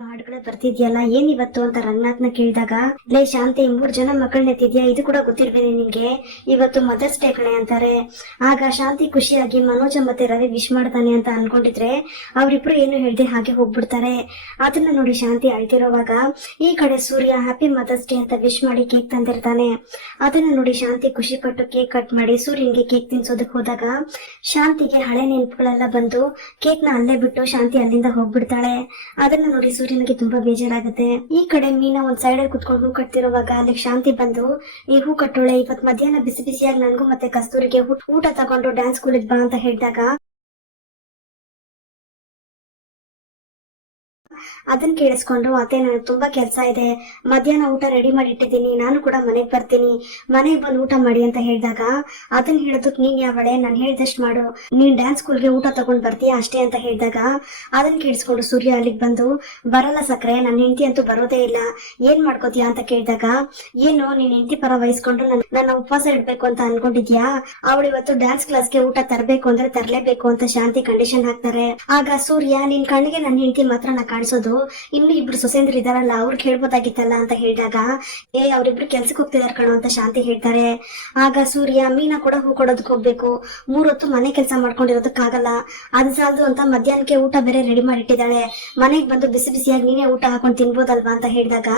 ಹಾಡುಗಳೇ ಬರ್ತಿದ್ಯಲ್ಲ, ಏನ್ ಇವತ್ತು ಅಂತ ರಂಗನಾಥ್ನ ಕೇಳಿದಾಗ, ಲೇ ಶಾಂತಿ, ಮೂರ್ ಜನ ಮಕ್ಕಳನ್ನ ಎತ್ತಿದ್ಯಾ? ಇದು ಕೂಡ ಗೊತ್ತಿರ್ಬೇನೆ ನಿನ್ಗೆ ಇವತ್ತು ಮದರ್ಸ್ ಡೇ ಕಣೆ ಅಂತಾರೆ. ಆಗ ಶಾಂತಿ ಖುಷಿಯಾಗಿ ಮನೋಜ ಮತ್ತೆ ರವಿ ವಿಶ್ ಮಾಡ್ತಾನೆ ಅಂತ ಅನ್ಕೊಂಡಿದ್ರೆ, ಅವ್ರಿಬ್ರು ಏನು ಹೇಳ್ದೆ ಹಾಗೆ ಹೋಗ್ಬಿಡ್ತಾರೆ. ಅದನ್ನ ನೋಡಿ ಶಾಂತಿ ಅಳ್ತಿರೋವಾಗ, ಈ ಕಡೆ ಸೂರ್ಯ ಹ್ಯಾಪಿ ಮದರ್ಸ್ ಡೇ ಅಂತ ವಿಶ್ ಮಾಡಿ ಕೇಕ್ ತಂದಿರ್ತಾನೆ. ಅದನ್ನ ನೋಡಿ ಶಾಂತಿ ಖುಷಿ ಪಟ್ಟು ಕೇಕ್ ಕಟ್ ಮಾಡಿ ಸೂರ್ಯನ್ಗೆ ಕೇಕ್ ತಿನ್ಸೋದಕ್ ಹೋದಾಗ, ಶಾಂತಿಗೆ ಹಳೆ ನೆನಪುಗಳೆಲ್ಲ ಬಂದು ಕೇಕ್ನ ಅಲ್ಲೇ ಬಿಟ್ಟು ಶಾಂತಿ ಅಲ್ಲಿಂದ ಹೋಗ್ಬಿಡ್ತಾಳೆ. ಅದನ್ನ ನೋಡಿ ಸೂರ್ಯನಿಗೆ ತುಂಬಾ ಬೇಜಾರಾಗುತ್ತೆ. ಈ ಕಡೆ ಮೀನಾ ಒಂದ್ ಸೈಡ್ ಅಲ್ಲಿ ಕುತ್ಕೊಂಡು ಹೂ ಕಟ್ತಿರುವಾಗ ಅಲ್ಲಿ ಶಾಂತಿ ಬಂದು, ನೀ ಹೂ ಕಟ್ಟೋಳೆ, ಇವತ್ ಮಧ್ಯಾಹ್ನ ಬಿಸಿ ಬಿಸಿಯಾಗಿ ನನ್ಗೂ ಮತ್ತೆ ಕಸ್ತೂರಿಗೆ ಊಟ ತಗೊಂಡು ಡ್ಯಾನ್ಸ್ ಸ್ಕೂಲಿಗೆ ಬಾ ಅಂತ ಹೇಳಿದಾಗ ಅದನ್ನ ಕೇಳಿಸ್ಕೊಂಡ್ರು, ಅತ್ತೆ, ನನಗೆ ತುಂಬಾ ಕೆಲಸ ಇದೆ. ಮಧ್ಯಾಹ್ನ ಊಟ ರೆಡಿ ಮಾಡಿ ಇಟ್ಟಿದ್ದೀನಿ. ನಾನು ಕೂಡ ಮನೆಗೆ ಬರ್ತೀನಿ. ಮನೆಗೆ ಬಂದು ಊಟ ಮಾಡಿ ಅಂತ ಹೇಳಿದಾಗ, ಅದನ್ನ ಹೇಳೋದಕ್ಕೆ ನೀನ್ ಯಾವಳೆ ನಾನು ಹೇಳ್ದಷ್ಟು ಮಾಡು. ನೀನ್ ಡ್ಯಾನ್ಸ್ ಸ್ಕೂಲ್ಗೆ ಊಟ ತಗೊಂಡ್ ಬರ್ತೀಯ ಅಷ್ಟೇ? ಅಂತ ಹೇಳಿದಾಗ, ಅದನ್ನ ಕೇಳಿಸ್ಕೊಂಡು ಸೂರ್ಯ ಅಲ್ಲಿಗೆ ಬಂದು, ಬರಲ್ಲ ಸಕ್ರೆ ನನ್ನ ಹೆಂಡತಿ ಅಂತೂ ಬರೋದೇ ಇಲ್ಲ. ಏನ್ ಮಾಡ್ಕೋತೀಯ? ಅಂತ ಕೇಳಿದಾಗ, ಏನು, ನೀನ್ ಹೆಂಡತಿ ಪರ ವಹಿಸ್ಕೊಂಡು ನನ್- ನನ್ನ ಉಪವಾಸ ಇಡ್ಬೇಕು ಅಂತ ಅನ್ಕೊಂಡಿದ್ಯಾ? ಅವಳು ಇವತ್ತು ಡ್ಯಾನ್ಸ್ ಕ್ಲಾಸ್ಗೆ ಊಟ ತರಬೇಕು ಅಂದ್ರೆ ತರಲೇಬೇಕು ಅಂತ ಶಾಂತಿ ಕಂಡೀಷನ್ ಹಾಕ್ತಾರೆ. ಆಗ ಸೂರ್ಯ, ನಿನ್ ಕಣ್ಣಿಗೆ ನನ್ನ ಹೆಂಡತಿ ಮಾತ್ರ ನಾ ಕಾಣಿಸೋದು ಇನ್ನು ಇಬ್ರು ಸೊಸೆಂದ್ರು ಇದಾರಲ್ಲ ಅವ್ರಿಗೆ ಹೇಳ್ಬೋದಾಗಿತ್ತಲ್ಲ ಅಂತ ಹೇಳಿದಾಗ, ಏ, ಅವ್ರಿಬ್ರು ಕೆಲ್ಸಕ್ಕೆ ಹೋಗ್ತಿದಾರ ಕಣೋ ಅಂತ ಶಾಂತಿ ಹೇಳ್ತಾರೆ. ಆಗ ಸೂರ್ಯ, ಮೀನಾ ಕೂಡ ಹೂ ಕೊಡೋದಕ್ಕೆ ಹೋಗ್ಬೇಕು. ಮೂರೊತ್ತು ಮನೆ ಕೆಲಸ ಮಾಡ್ಕೊಂಡಿರೋದಕ್ಕಾಗಲ್ಲ. ಅದ್ ಸಾಲದು ಅಂತ ಮಧ್ಯಾಹ್ನಕ್ಕೆ ಊಟ ಬೇರೆ ರೆಡಿ ಮಾಡಿಟ್ಟಿದ್ದಾಳೆ. ಮನೆಗೆ ಬಂದು ಬಿಸಿ ಬಿಸಿಯಾಗಿ ನೀನೇ ಊಟ ಹಾಕೊಂಡು ತಿನ್ಬೋದಲ್ವಾ ಅಂತ ಹೇಳಿದಾಗ,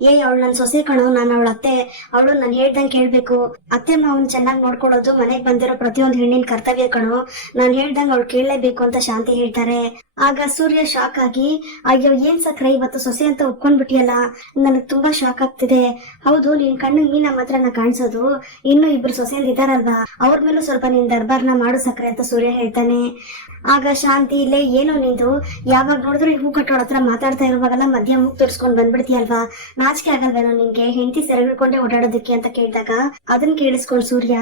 ಏ, ಅವಳು ನನ್ನ ಸೊಸೆ ಕಣೋ, ನಾನು ಅವಳ ಅತ್ತೆ. ಅವಳು ನಾನು ಹೇಳ್ದಂಗೆ ಕೇಳ್ಬೇಕು. ಅತ್ತೆ ಮಾವನ್ ಚೆನ್ನಾಗಿ ನೋಡ್ಕೊಳ್ಳೋದು ಮನೆಗೆ ಬಂದಿರೋ ಪ್ರತಿಯೊಂದು ಹೆಣ್ಣಿನ ಕರ್ತವ್ಯ ಕಣೋ. ನಾನು ಹೇಳ್ದಂಗೆ ಅವಳು ಕೇಳಲೇಬೇಕು ಅಂತ ಶಾಂತಿ ಹೇಳ್ತಾರೆ. ಆಗ ಸೂರ್ಯ ಶಾಕ್ ಆಗಿ ಏನ್ ಸಕ್ರೆ, ಇವತ್ತು ಸೊಸೆ ಅಂತ ಒಪ್ಕೊಂಡ್ಬಿಟ್ಟಿಯಲ್ಲ ನನಗೆ ತುಂಬಾ ಶಾಕ್ ಆಗ್ತಿದೆ. ಹೌದು, ನೀನ್ ಕಣ್ಣಿಗೆ ಮೀನ ಮಾತ್ರ ನಾ ಕಾಣಿಸೋದು. ಇನ್ನು ಇಬ್ರು ಸೊಸೆಯಂದ್ ಇದಾರಲ್ವಾ ಅವ್ರ ಮೇಲೂ ಸ್ವಲ್ಪ ನೀನ್ ದರ್ಬಾರ್ನ ಮಾಡು ಸಕ್ರೆ, ಅಂತ ಸೂರ್ಯ ಹೇಳ್ತಾನೆ. ಆಗ ಶಾಂತಿ ಇಲ್ಲೇ ಏನು ನೀನು ಯಾವಾಗ ನೋಡಿದ್ರು ಹೂ ಕಟ್ಟೋಳ ಹತ್ರ ಮಾತಾಡ್ತಾ ಇರುವಾಗೆಲ್ಲ ಮಧ್ಯ ಮೂಗ್ ತೋರಿಸ್ಕೊಂಡ್ ಬಂದ್ಬಿಡ್ತೀಯಲ್ವಾ? ನಾಚಿಕೆ ಆಗಲ್ವೇನೋ ನಿನ್ಗೆ ಹೆಂಡತಿ ಸೆರೆಗಿಡ್ಕೊಂಡೆ ಓಡಾಡೋದಕ್ಕೆ ಅಂತ ಕೇಳಿದಾಗ ಅದನ್ನ ಕೇಳಿಸ್ಕೊಂಡ್ ಸೂರ್ಯ,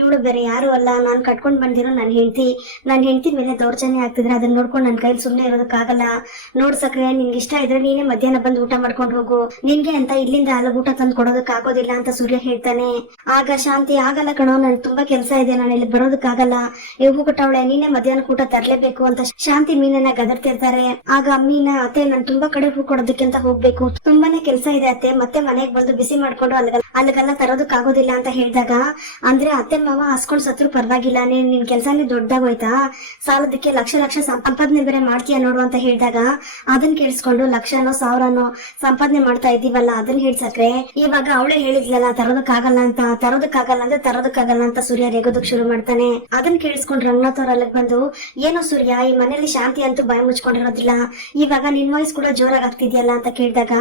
ಇವಳು ಬೇರೆ ಯಾರು ಅಲ್ಲ. ನಾನ್ ಕಟ್ಕೊಂಡ್ ಬಂದಿರೋ ನನ್ನ ಹೆಂಡತಿ. ನನ್ನ ಹೆಂಡತಿ ಮೇಲೆ ದೌರ್ಜನ್ಯ ಆಗ್ತಿದ್ರೆ ಅದನ್ನ ನೋಡ್ಕೊಂಡು ನನ್ನ ಕೈಲಿ ಸುಮ್ನೆ ಇರೋದಕ್ಕಾಗಲ್ಲ. ನೋಡ್ ಸಕ್ರೆ ಇಷ್ಟ ಇದ್ರೆ ನೀನೇ ಮಧ್ಯಾಹ್ನ ಬಂದು ಊಟ ಮಾಡ್ಕೊಂಡು ಹೋಗು. ನಿನ್ಗೆ ಅಂತ ಇಲ್ಲಿಂದ ಅಲ್ಲ ಊಟ ತಂದು ಕೊಡೋದಕ್ ಆಗೋದಿಲ್ಲ ಅಂತ ಸೂರ್ಯ ಹೇಳ್ತಾನೆ. ಆಗ ಶಾಂತಿ, ಆಗಲ್ಲ ಕಣೋ, ನನ್ ತುಂಬಾ ಕೆಲಸ ಇದೆ. ನಾನು ಇಲ್ಲಿ ಬರೋದಕ್ಕಾಗಲ್ಲ. ಇವು ಕೊಟ್ಟವಳೆ ನೀನೇ ಮಧ್ಯಾಹ್ನ ಊಟ ತರ್ಲೇಬೇಕು ಅಂತ ಶಾಂತಿ ಮೀನನ್ನ ಗದರ್ತಿರ್ತಾರೆ ಆಗ ಮೀನ, ಅತ್ತೆ ನಾನು ತುಂಬಾ ಕಡೆ ಹೂ ಕೊಡೋದಕ್ಕೆ ಅಂತ ಹೋಗ್ಬೇಕು. ತುಂಬಾನೇ ಕೆಲಸ ಇದೆ ಅತ್ತೆ, ಮತ್ತೆ ಮನೆಗೆ ಬಂದು ಬಿಸಿ ಮಾಡ್ಕೊಂಡು ಅಲ್ಲಿಗೆಲ್ಲ ಅಲ್ಲಿಗೆಲ್ಲ ತರೋದಕ್ ಆಗೋದಿಲ್ಲ ಅಂತ ಹೇಳಿದಾಗ, ಅಂದ್ರೆ ಅತ್ತೆ ಮಾವ ಹಸ್ಕೊಂಡ್ ಸತ್ರು ಪರವಾಗಿಲ್ಲ, ನೀನ್, ನಿನ್ ಕೆಲ್ಸಾನೇ ದೊಡ್ಡದಾಗೋಯ್ತಾ ಸಾಲದಕ್ಕೆ ಲಕ್ಷ ಲಕ್ಷ ಸಂಪಾದನೆ ಬೇರೆ ಮಾಡ್ತೀಯ ನೋಡು ಅಂತ ಹೇಳಿದಾಗ ಅದನ್ನ ಕೇಳಿಸ್ಕೊಂಡು ಲಕ್ಷನೋ, ಸಾವಿರನೋ ಸಂಪಾದನೆ ಮಾಡ್ತಾ ಇದೀವಲ್ಲ ಅದನ್ನ ಹೇಳ್ಸಕ್ರೆ ಇವಾಗ ಅವಳೇ ಹೇಳಿದ್ಲಲ್ಲ, ತರೋದಕ್ಕಾಗಲ್ಲ ಅಂತ, ತರೋದಕ್ಕಾಗಲ್ಲ ಅಂದ್ರೆ ತರೋದಕ್ಕಾಗಲ್ಲ ಅಂತ ಸೂರ್ಯ ರೇಗೋದಕ್ ಶುರು ಮಾಡ್ತಾನೆ. ಅದನ್ನ ಕೇಳಿಸ್ಕೊಂಡ್ ರಂಗನಾಥ್ ಅವ್ರ ಅಲ್ಲಿಗೆ ಬಂದು ಏನೋ ಸೂರ್ಯ? ಈ ಮನೇಲಿ ಶಾಂತಿ ಅಂತೂ ಭಯ ಮುಚ್ಕೊಂಡಿರೋದಿಲ್ಲ. ಇವಾಗ ನಿನ್ ವಾಯ್ಸ್ ಕೂಡ ಜೋರಾಗಿ ಆಗ್ತಿದ್ಯಲ್ಲ ಅಂತ ಕೇಳಿದಾಗ,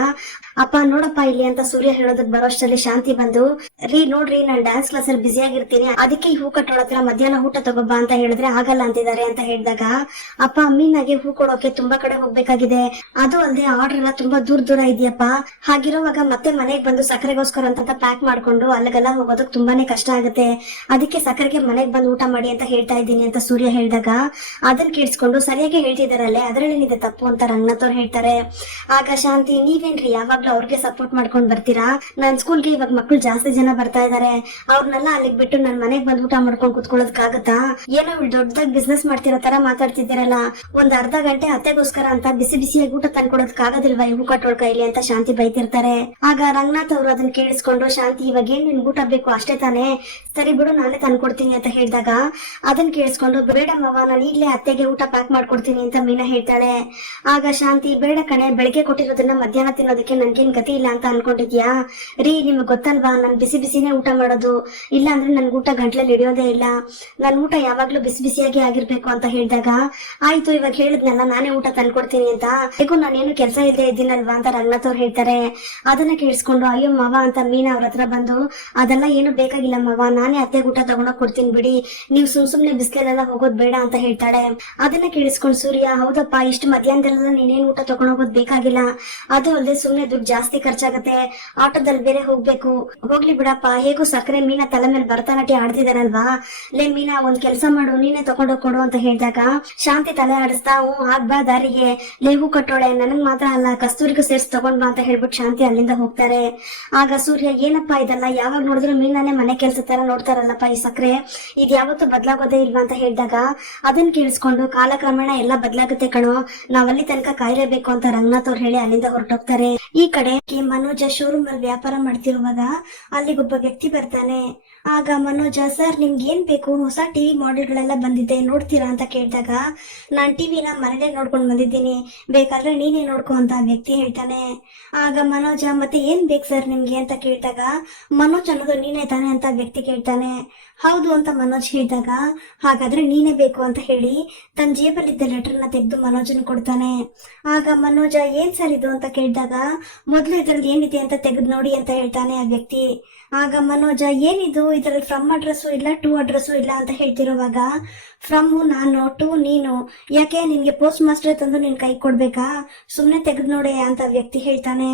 ಅಪ್ಪ, ನೋಡಪ್ಪ ಇಲ್ಲಿ ಅಂತ ಸೂರ್ಯ ಹೇಳೋದಕ್ ಬರೋಷ್ಟರಲ್ಲಿ ಶಾಂತಿ ಬಂದು, ರೀ, ನೋಡ್ರಿ, ನಾನು ಡ್ಯಾನ್ಸ್ ಕ್ಲಾಸ್ ಅಲ್ಲಿ ಬ್ಯುಸಿ ಆಗಿರ್ತೀನಿ. ಅದಕ್ಕೆ ಈ ಹೂ ಕಟ್ಟೋಳತ್ರ ಮಧ್ಯಾಹ್ನ ಊಟ ತಗೋಬಾ ಅಂತ ಹೇಳಿದ್ರೆ ಆಗಲ್ಲ ಅಂತಿದ್ದಾರೆ ಅಂತ ಹೇಳಿದಾಗ, ಅಪ್ಪ ಆಗಿ ಹೂ ಕೊಡೋಕೆ ತುಂಬಾ ಕಡೆ ಹೋಗ್ಬೇಕಾಗಿದೆ. ಅದು ಅಲ್ಲದೆ ಆರ್ಡರ್ ಎಲ್ಲ ತುಂಬಾ ದೂರ ದೂರ ಇದೆಯಪ್ಪ. ಹಾಗಿರುವಾಗ ಮತ್ತೆ ಮನೆಗೆ ಬಂದು ಸಕ್ಕರೆಗೋಸ್ಕರ ಅಂತ ಪ್ಯಾಕ್ ಮಾಡ್ಕೊಂಡು ಅಲ್ಲಿಗೆಲ್ಲ ಹೋಗೋದಕ್ಕೆ ತುಂಬಾನೇ ಕಷ್ಟ ಆಗುತ್ತೆ. ಅದಕ್ಕೆ ಸಕ್ಕರೆಗೆ ಮನೆಗೆ ಬಂದು ಊಟ ಮಾಡಿ ಅಂತ ಹೇಳ್ತಾ ಇದ್ದೀನಿ, ಅಂತ ಸೂರ್ಯ ಹೇಳಿದಾಗ ಅದನ್ನ ಕೇಳಿಸ್ಕೊಂಡು ಸರಿಯಾಗಿ ಹೇಳ್ತಿದಾರಲ್ಲೇ? ಅದರಲ್ಲೇನಿದೆ ತಪ್ಪು ಅಂತ ರಂಗನಾಥ್ ಅವ್ರು ಹೇಳ್ತಾರೆ. ಆಗ ಶಾಂತಿ, ನೀವೇನ್ರಿ ಯಾವಾಗ್ಲೂ ಅವ್ರಿಗೆ ಸಪೋರ್ಟ್ ಮಾಡ್ಕೊಂಡ್ ಬರ್ತೀರಾ? ನನ್ ಸ್ಕೂಲ್ಗೆ ಇವಾಗ ಮಕ್ಳು ಜಾಸ್ತಿ ಜನ ಬರ್ತಾ ಇದಾರೆ. ಅವ್ರನ್ನೆಲ್ಲ ಅಲ್ಲಿಗೆ ಬಿಟ್ಟು ನನ್ ಮನೆಗ್ ಬಂದು ಊಟ ಮಾಡ್ಕೊಂಡ್ ಕುತ್ಕೊಳ್ಳೋದಕ್ಕಾಗತ್ತಾ ಏನೋ ದೊಡ್ಡದಾಗಿ ಬಿಸ್ನೆಸ್ ಮಾಡ್ತಿರೋ ತರ ಮಾತಾಡ್ತಿದ್ದೀರಲ್ಲ. ಒಂದ್ ಅರ್ಧ ಗಂಟೆ ಅತ್ತೆಗೋಸ್ಕರ ಅಂತ ಬಿಸಿ ಬಿಸಿಯಾಗಿ ಊಟ ತಂದ್ಕೊಡೋದಕ್ಕಾಗೋದಿಲ್ವಾ ಇವು ಕಟ್ಟೋಳ್ ಕೈಲಿ ಅಂತ ಶಾಂತಿ ಬೈತಿರ್ತಾರೆ. ಆಗ ರಂಗನಾಥ್ ಅವರು ಅದನ್ನ ಕೇಳಿಸ್ಕೊಂಡು, ಶಾಂತಿ, ಇವಾಗ ಏನ್ ನಿನ್ ಊಟ ಬೇಕು? ಅಷ್ಟೇ ತಾನೇ. ಸರಿ ಬಿಡು, ನಾನೇ ತಂದ್ಕೊಡ್ತೀನಿ ಅಂತ ಹೇಳಿದಾಗ ಅದನ್ನ ಕೇಳಿಸ್ಕೊಂಡು ಬೇಡ ಮಾವ ನಾನು ಈಗ್ಲೇ ಅತ್ತೆಗೆ ಊಟ ಪ್ಯಾಕ್ ಮಾಡ್ಕೊಡ್ತೀನಿ ಅಂತ ಮೀನಾ ಹೇಳ್ತಾಳೆ. ಆಗ ಶಾಂತಿ, ಬೇಡ ಕಣೆ, ಬೆಳಗ್ಗೆ ಕೊಟ್ಟಿರೋದನ್ನ ಮಧ್ಯಾಹ್ನ ತಿನ್ನೋದಕ್ಕೆ ನನ್ಗೇನ್ ಗತಿ ಇಲ್ಲ ಅಂತ ಅನ್ಕೊಂಡಿದ್ಯಾ? ರೀ, ನಿಮ್ಗೆ ಗೊತ್ತಲ್ವಾ, ನಾನ್ ಬಿಸಿ ಬಿಸಿನೇ ಊಟ ಮಾಡೋದು. ಇಲ್ಲ ಅಂದ್ರೆ ನನ್ಗೆ ಊಟ ಗಂಟ್ಲಲ್ಲಿ ಹಿಡಿಯೋದೇ ಇಲ್ಲ. ನನ್ ಊಟ ಯಾವಾಗ್ಲೂ ಬಿಸಿ ಬಿಸಿಯಾಗಿ ಆಗಿರ್ಬೇಕು ಅಂತ ಹೇಳಿದಾಗ, ಆಯ್ತು, ಇವಾಗ ಹೇಳಿದ್ನಲ್ಲ, ನಾನೇ ಊಟ ತಂದ್ಕೊಡ್ತೀನಿ ಅಂತ. ಹೇಗೂ ನಾನೇನು ಕೆಲಸ ಇಲ್ಲದೆ ಇದ್ದೀನಲ್ವಾ? ಅಂತ ರಂಗನಾಥ್ ಹೇಳ್ತಾರೆ. ಅದನ್ನ ಕೇಳಿಸ್ಕೊಂಡು, ಅಯ್ಯೋ, ಮಾವ, ಅಂತ ಮೀನಾ ಅವ್ರ ಹತ್ರ ಬಂದು, ಅದೆಲ್ಲ ಏನು ಬೇಕಾಗಿಲ್ಲ ಮಾವ, ನಾನೇ ಅತ್ತೆಗೆ ಊಟ ತಗೊಂಡೋಗ್ ಕೊಡ್ತೀನಿ ಬಿಡಿ. ನೀವು ಸುಮ್ ಸುಮ್ನೆ ಬಿಸ್ಲೆಲ್ಲ ಹೋಗೋದ್ ಬೇಡ, ಅಂತ ಹೇಳ್ತಾಳೆ. ಅದನ್ನ ಕೇಳಿಸ್ಕೊಂಡು ಸೂರ್ಯ, ಹೌದಪ್ಪ, ಇಷ್ಟು ಮಧ್ಯಾಹ್ನದಲ್ಲೆಲ್ಲ ನೀನೇನ್ ಊಟ ತಗೊಂಡೋಗೋದ್ ಬೇಕಾಗಿಲ್ಲ. ಅದು ಅಲ್ಲದೆ ಸುಮ್ನೆ ದುಡ್ಡು ಜಾಸ್ತಿ ಖರ್ಚಾಗತ್ತೆ. ಆಟೋದಲ್ಲಿ ಬೇರೆ ಹೋಗ್ಬೇಕು. ಹೋಗ್ಲಿ ಬಿಡಪ್ಪ, ಹೇಗೂ ಸಕ್ಕರೆ ಮೀನಾ ತಲೆ ಮೇಲೆ ಭರತನಾಟ್ಯ ಆಡ್ತಿದಾರಲ್ವಾ? ಲೇ ಮೀನಾ, ಒಂದ್ ಕೆಲಸ ಮಾಡು, ನೀನೇ ತಗೊಂಡೋಗ್ ಕೊಡು ಅಂತ ಹೇಳಿದಾಗ ಶಾಂತಿ ತಲೆ ಆಡಿಸ್ತಾ, ಹ್ಞೂ ಆಗ್ಬಾ ದಾರಿಗೆ. ಲೇವು ಕಟ್ಟೋಳೆ, ನನಗ್ ಮಾತ್ರ ಅಲ್ಲ, ಕಸ್ತೂರಿಗೂ ಸೇರ್ಸಿ ತಗೊಂಡ್ ಬಾ ಅಂತ ಹೇಳ್ಬಿಟ್ಟು ಶಾಂತಿ ಅಲ್ಲಿಂದ ಹೋಗ್ತಾರೆ. ಆಗ ಸೂರ್ಯ, ಏನಪ್ಪ ಇದಲ್ಲ? ಯಾವಾಗ ನೋಡಿದ್ರು ಮೀನಾನೇ ಮನೆ ಕೆಲ್ಸ ತರ ನೋಡ್ತಾರಲ್ಲಪ್ಪ ಈ ಸಕ್ಕರೆ? ಇದ್ ಯಾವತ್ತೂ ಬದಲಾಗೋದೇ ಇಲ್ವಾ? ಅಂತ ಹೇಳಿದಾಗ ಅದನ್ನ ಕೇಳಿಸ್ಕೊಂಡು ಕಾಲಕ್ರಮೇಣ ಎಲ್ಲ ಬದಲಾಗುತ್ತೆ ಕಣೋ. ನಾವಲ್ಲಿ ತನಕ ಕಾಯಿರಬೇಕು ಅಂತ ರಂಗನಾಥ್ ಅವ್ರು ಹೇಳಿ ಅಲ್ಲಿಂದ ಹೊರಟೋಗ್ತಾರೆ. ಈ ಕಡೆ ಮನೋಜ ಶೋರೂಮ್ ಅಲ್ಲಿ ವ್ಯಾಪಾರ ಮಾಡ್ತಿರುವಾಗ ಅಲ್ಲಿಗೊಬ್ಬ ವ್ಯಕ್ತಿ ಬರ್ತಾನೆ. ಆಗ ಮನೋಜ, ಸರ್ ನಿಮ್ಗೆ ಏನ್ ಬೇಕು? ಹೊಸ ಟಿವಿ ಮಾಡೆಲ್ಗಳೆಲ್ಲ ಬಂದಿದೆ, ನೋಡ್ತೀರಾ? ಅಂತ ಕೇಳಿದಾಗ, ನಾನ್ ಟಿವಿನ ಮನೇಲೆ ನೋಡ್ಕೊಂಡು ಬಂದಿದ್ದೀನಿ. ಬೇಕಾದ್ರೆ ನೀನೇ ನೋಡ್ಕೊ ಅಂತ ವ್ಯಕ್ತಿ ಹೇಳ್ತಾನೆ. ಆಗ ಮನೋಜ, ಮತ್ತೆ ಏನ್ ಬೇಕು ಸರ್ ನಿಮ್ಗೆ? ಅಂತ ಕೇಳಿದಾಗ, ಮನೋಜ್ ಅನ್ನೋದು ನೀನೇ ತಾನೆ ಅಂತ ವ್ಯಕ್ತಿ ಕೇಳ್ತಾನೆ. ಹೌದು ಅಂತ ಮನೋಜ್ ಹೇಳಿದಾಗ, ಹಾಗಾದ್ರೆ ನೀನೇ ಬೇಕು ಅಂತ ಹೇಳಿ ತನ್ನ ಜೇಬಲ್ಲಿದ್ದ ಲೆಟರ್ನ ತೆಗೆದು ಮನೋಜನ್ ಕೊಡ್ತಾನೆ. ಆಗ ಮನೋಜ, ಏನ್ ಸರ್ ಇದು ಅಂತ ಕೇಳಿದಾಗ, ಮೊದಲು ಇದ್ರಲ್ಲಿ ಏನಿದೆ ಅಂತ ತೆಗೆದು ನೋಡಿ ಅಂತ ಹೇಳ್ತಾನೆ ಆ ವ್ಯಕ್ತಿ. ಆಗ ಮನೋಜ, ಏನಿದು? ಇದರಲ್ಲಿ ಫ್ರಮ್ ಅಡ್ರೆಸ್ಸು ಇಲ್ಲ ಟು ಅಡ್ರೆಸ್ಸು ಇಲ್ಲ ಅಂತ ಹೇಳ್ತಿರುವಾಗ ಫ್ರಮ್ ನಾನು ಟು ನೀನು, ಯಾಕೆ ನಿನ್ಗೆ ಪೋಸ್ಟ್ ಮಾಸ್ಟರ್ ತಂದು ನಿನ್ ಕೈ ಕೊಡ್ಬೇಕಾ? ಸುಮ್ಮನೆ ತೆಗೆದು ನೋಡೆ ಅಂತ ವ್ಯಕ್ತಿ ಹೇಳ್ತಾನೆ.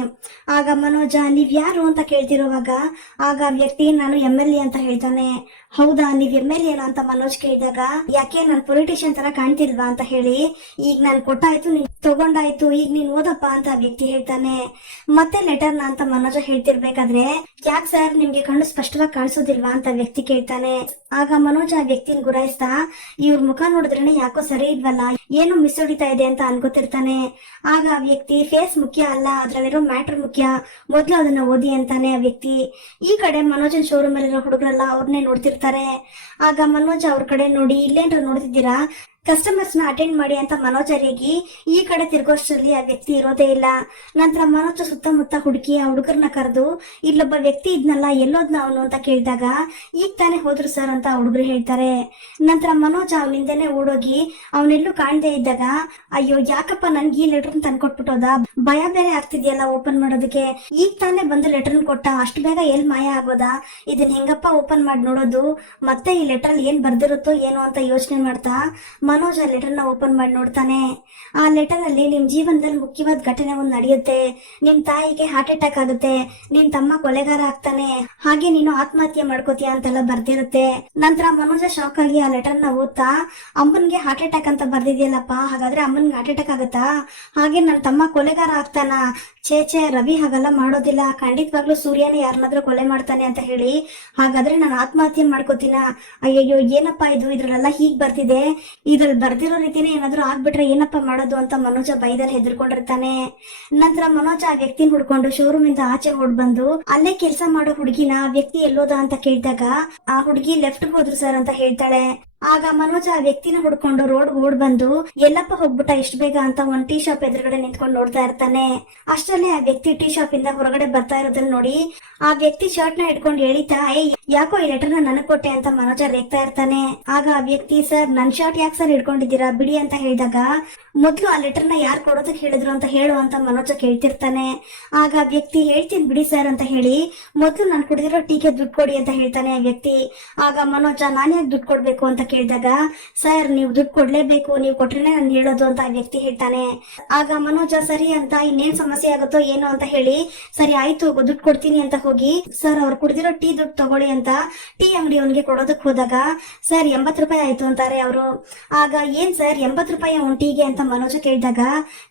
ಆಗ ಮನೋಜ, ನೀವ್ ಯಾರು ಅಂತ ಕೇಳ್ತಿರುವಾಗ, ಆಗ ವ್ಯಕ್ತಿ, ನಾನು ಎಂ ಎಲ್ ಎ ಅಂತ ಹೇಳ್ತಾನೆ. ಹೌದಾ? ನೀವ್ ಎಂ ಎಲ್ ಏನಾ ಅಂತ ಮನೋಜ್ ಕೇಳಿದಾಗ, ಯಾಕೆ ನಾನು ಪೊಲಿಟಿಷಿಯನ್ ತರ ಕಾಣ್ತಿಲ್ವಾ ಅಂತ ಹೇಳಿ, ಈಗ ನಾನು ಕೊಟ್ಟಾಯ್ತು ತಗೊಂಡಾಯ್ತು, ಈಗ ನೀನ್ ಓದಪ್ಪ ಅಂತ ವ್ಯಕ್ತಿ ಹೇಳ್ತಾನೆ. ಮತ್ತೆ ಲೆಟರ್ನ ಅಂತ ಮನೋಜ ಹೇಳ್ತಿರ್ಬೇಕಾದ್ರೆ, ಯಾಕೆ ಸರ್ ನಿಮ್ಗೆ ಕಣ್ಣು ಸ್ಪಷ್ಟವಾಗಿ ಕಾಣಿಸೋದಿಲ್ವಾ ಅಂತ ವ್ಯಕ್ತಿ ಕೇಳ್ತಾನೆ. ಆಗ ಮನೋಜ್ ಆ ವ್ಯಕ್ತಿನ ಗುರಾಯಿಸ್ತಾ, ಇವ್ರ ಮುಖ ನೋಡಿದ್ರೇನೆ ಯಾಕೋ ಸರಿ ಇಲ್ವಲ್ಲ ಏನು ಮಿಸ್ ಹೊಡಿತಾ ಇದೆ ಅಂತ ಅನ್ಕೋತಿರ್ತಾನೆ. ಆಗ ಆ ವ್ಯಕ್ತಿ ಫೇಸ್ ಮುಖ್ಯ ಅಲ್ಲ, ಅದ್ರಲ್ಲಿರೋ ಮ್ಯಾಟರ್ ಮುಖ್ಯ, ಮೊದ್ಲು ಅದನ್ನ ಓದಿ ಅಂತಾನೆ ಆ ವ್ಯಕ್ತಿ. ಈ ಕಡೆ ಮನೋಜನ್ ಶೋರೂಮ್ ಅಲ್ಲಿರೋ ಹುಡುಗರೆಲ್ಲ ಅವ್ರನ್ನೇ ನೋಡ್ತಿರ್ತಾರೆ. ಆಗ ಮನೋಜ್ ಅವ್ರ ಕಡೆ ನೋಡಿ, ಇಲ್ಲೇನ್ರ ನೋಡ್ತಿದ್ದೀರಾ? ಕಸ್ಟಮರ್ಸ್ನ ಅಟೆಂಡ್ ಮಾಡಿ ಅಂತ ಮನೋಜರಿಗೆ ಈ ಕಡೆ ತಿರ್ಗೋಷ್ಟರಲ್ಲಿ ಆ ವ್ಯಕ್ತಿ ಇರೋದೇ ಇಲ್ಲ. ನಂತರ ಮನೋಜ್ ಸುತ್ತಮುತ್ತ ಹುಡುಕಿ ಆ ಹುಡುಗರನ್ನ ಕರೆದು ಇಲ್ಲೊಬ್ಬ ವ್ಯಕ್ತಿ ಇದ್ನಲ್ಲ, ಎಲ್ಲೋದ್ನ ಅವನು ಅಂತ ಕೇಳಿದಾಗ, ಈಗ ತಾನೇ ಹೋದ್ರು ಸರ್ ಅಂತ ಹುಡುಗರು ಹೇಳ್ತಾರೆ. ನಂತರ ಮನೋಜ್ ಅವನಿಂದನೇ ಓಡೋಗಿ ಅವನೆಲ್ಲೂ ಕಾಣದೇ ಇದ್ದಾಗ, ಅಯ್ಯೋ, ಯಾಕಪ್ಪ ನನ್ಗೆ ಈ ಲೆಟರ್ ತಂದ್ಕೊಟ್ಬಿಟ್ಟೋದ? ಭಯ ಬೇರೆ ಆಗ್ತಿದ್ಯಲ್ಲ ಓಪನ್ ಮಾಡೋದಕ್ಕೆ. ಈಗ ತಾನೇ ಬಂದು ಲೆಟರ್ ಕೊಟ್ಟ, ಅಷ್ಟು ಬೇಗ ಎಲ್ ಮಾಯ ಆಗೋದಾ? ಇದನ್ನ ಹೆಂಗಪ್ಪ ಓಪನ್ ಮಾಡಿ ನೋಡೋದು? ಮತ್ತೆ ಈ ಲೆಟರ್ ಏನ್ ಬರ್ದಿರುತ್ತೋ, ಏನೋ ಅಂತ ಯೋಚನೆ ಮಾಡ್ತಾ ಮನೋಜ್ ಆ ಲೆಟರ್ನ ಓಪನ್ ಮಾಡಿ ನೋಡ್ತಾನೆ. ಆ ಲೆಟರ್ ಅಲ್ಲಿ ನಿಮ್ ಜೀವನದಲ್ಲಿ ಮುಖ್ಯವಾದ ಘಟನೆ ಒಂದು ನಡೆಯುತ್ತೆ. ನಿಮ್ ತಾಯಿಗೆ ಹಾರ್ಟ್ ಅಟ್ಯಾಕ್ ಆಗುತ್ತೆ. ನಿನ್ ತಮ್ಮ ಕೊಲೆಗಾರ ಆಗ್ತಾನೆ. ಹಾಗೆ ನೀನು ಆತ್ಮಹತ್ಯೆ ಮಾಡ್ಕೋತೀಯ ಅಂತೆಲ್ಲ ಬರ್ದಿರುತ್ತೆ. ನಂತರ ಮನೋಜ ಶಾಕ್ ಆಗಿ ಆ ಲೆಟರ್ನ ಓದ್ತಾ, ಅಮ್ಮನ್ಗೆ ಹಾರ್ಟ್ ಅಟ್ಯಾಕ್ ಅಂತ ಬರ್ದಿದ್ಯಲ್ಲಪ್ಪ, ಹಾಗಾದ್ರೆ ಅಮ್ಮನ್ಗೆ ಹಾರ್ಟ್ ಅಟ್ಯಾಕ್ ಆಗುತ್ತಾ? ಹಾಗೆ ನನ್ನ ತಮ್ಮ ಕೊಲೆಗಾರ ಆಗ್ತಾನ? ಛೇ ಛೇ, ರವಿ ಹಾಗೆಲ್ಲ ಮಾಡೋದಿಲ್ಲ. ಖಂಡಿತವಾಗ್ಲೂ ಸೂರ್ಯನ ಯಾರನ್ನಾದ್ರೂ ಕೊಲೆ ಮಾಡ್ತಾನೆ ಅಂತ ಹೇಳಿ. ಹಾಗಾದ್ರೆ ನಾನು ಆತ್ಮಹತ್ಯೆ ಮಾಡ್ಕೋತೀನ? ಅಯ್ಯಯ್ಯೋ, ಏನಪ್ಪಾ ಇದು? ಇದ್ರಲ್ಲೆಲ್ಲ ಹೀಗ್ ಬರ್ತಿದೆ. ಇದ್ರಲ್ಲಿ ಬರ್ದಿರೋ ರೀತಿನೇ ಏನಾದ್ರೂ ಆಗ್ಬಿಟ್ರೆ ಏನಪ್ಪಾ ಮಾಡೋದು ಅಂತ ಮನೋಜ ಬೈದಲ್ಲಿ ಹೆದರ್ಕೊಂಡಿರ್ತಾನೆ. ನಂತರ ಮನೋಜ ಆ ವ್ಯಕ್ತಿನ ಹುಡ್ಕೊಂಡು ಶೋರೂಮ್ ಇಂದ ಆಚೆ ಹೊಡ್ ಬಂದು, ಅಲ್ಲೇ ಕೆಲಸ ಮಾಡೋ ಹುಡುಗಿನ ವ್ಯಕ್ತಿ ಎಲ್ಲೋದ? ಅಂತ ಕೇಳಿದಾಗ, ಆ ಹುಡುಗಿ ಲೆಫ್ಟ್ ಹೋದ್ರು ಸರ್ ಅಂತ ಹೇಳ್ತಾಳೆ. ಆಗ ಮನೋಜ್ ಆ ವ್ಯಕ್ತಿನ ಹುಡ್ಕೊಂಡು ರೋಡ್ ಓಡ್ ಬಂದು, ಎಲ್ಲಪ್ಪ ಹೋಗ್ಬಿಟ್ಟ, ಇಷ್ಟು ಬೇಗ? ಅಂತ ಒಂದ್ ಟೀ ಶಾಪ್ ಎದುರುಗಡೆ ನಿಂತ್ಕೊಂಡು ನೋಡ್ತಾ ಇರ್ತಾನೆ. ಅಷ್ಟರಲ್ಲಿ ಆ ವ್ಯಕ್ತಿ ಟೀ ಶಾಪ್ ಇಂದ ಹೊರಗಡೆ ಬರ್ತಾ ಇರೋದನ್ನ ನೋಡಿ, ಆ ವ್ಯಕ್ತಿ ಶರ್ಟ್ನ ಇಟ್ಕೊಂಡು ಹೇಳಿತಾ ಏ, ಯಾಕೋ ಈ ಲೆಟರ್ನ ನನಗ್ ಕೊಟ್ಟೆ? ಅಂತ ಮನೋಜ ರೇಗ್ತಾ ಇರ್ತಾನೆ. ಆಗ ಆ ವ್ಯಕ್ತಿ, ಸರ್, ನನ್ ಶರ್ಟ್ ಯಾಕೆ ಸರ್ ಇಟ್ಕೊಂಡಿದ್ದೀರಾ? ಬಿಡಿ, ಅಂತ ಹೇಳಿದಾಗ, ಮೊದ್ಲು ಆ ಲೆಟರ್ನ ಯಾರು ಕೊಡೋದಕ್ಕೆ ಹೇಳಿದ್ರು ಅಂತ ಹೇಳು, ಅಂತ ಮನೋಜ ಕೇಳ್ತಿರ್ತಾನೆ. ಆಗ ವ್ಯಕ್ತಿ, ಹೇಳ್ತೀನಿ ಬಿಡಿ ಸರ್, ಅಂತ ಹೇಳಿ, ಮೊದ್ಲು ನಾನು ಕುಡಿದಿರೋ ಟೀಕೆ ದುಡ್ಡು ಕೊಡಿ, ಅಂತ ಹೇಳ್ತಾನೆ ಆ ವ್ಯಕ್ತಿ. ಆಗ ಮನೋಜ, ನಾನು ಯಾಕೆ ದುಡ್ಡು ಕೊಡ್ಬೇಕು? ಅಂತ ಕೇಳಿದಾಗ, ಸರ್, ನೀವು ದುಡ್ಡು ಕೊಡ್ಲೇಬೇಕು, ನೀವು ಕೊಟ್ರೇನೆ ನಾನು ಹೇಳೋದು ಅಂತ ವ್ಯಕ್ತಿ ಹೇಳ್ತಾನೆ. ಆಗ ಮನೋಜ, ಸರಿ ಅಂತ ಇನ್ನೇನ್ ಸಮಸ್ಯೆ ಆಗುತ್ತೋ ಏನೋ ಅಂತ ಹೇಳಿ, ಸರಿ ಆಯ್ತು ದುಡ್ಡು ಕೊಡ್ತೀನಿ ಅಂತ ಹೋಗಿ, ಸರ್, ಅವ್ರು ಕುಡ್ದಿರೋ ಟೀ ದುಡ್ಡು ತಗೊಳ್ಳಿ ಅಂತ ಟೀ ಅಂಗಡಿ ಅವನಿಗೆ ಕೊಡೋದಕ್ಕೆ ಹೋದಾಗ, ಸರ್ ಎಂಬತ್ ರೂಪಾಯಿ ಆಯ್ತು ಅಂತಾರೆ ಅವರು. ಆಗ ಏನ್ ಸರ್ ಎಂಬತ್ ರೂಪಾಯಿ ಒಂದ್ ಟೀಗೆ ಅಂತ ಮನೋಜ ಕೇಳಿದಾಗ,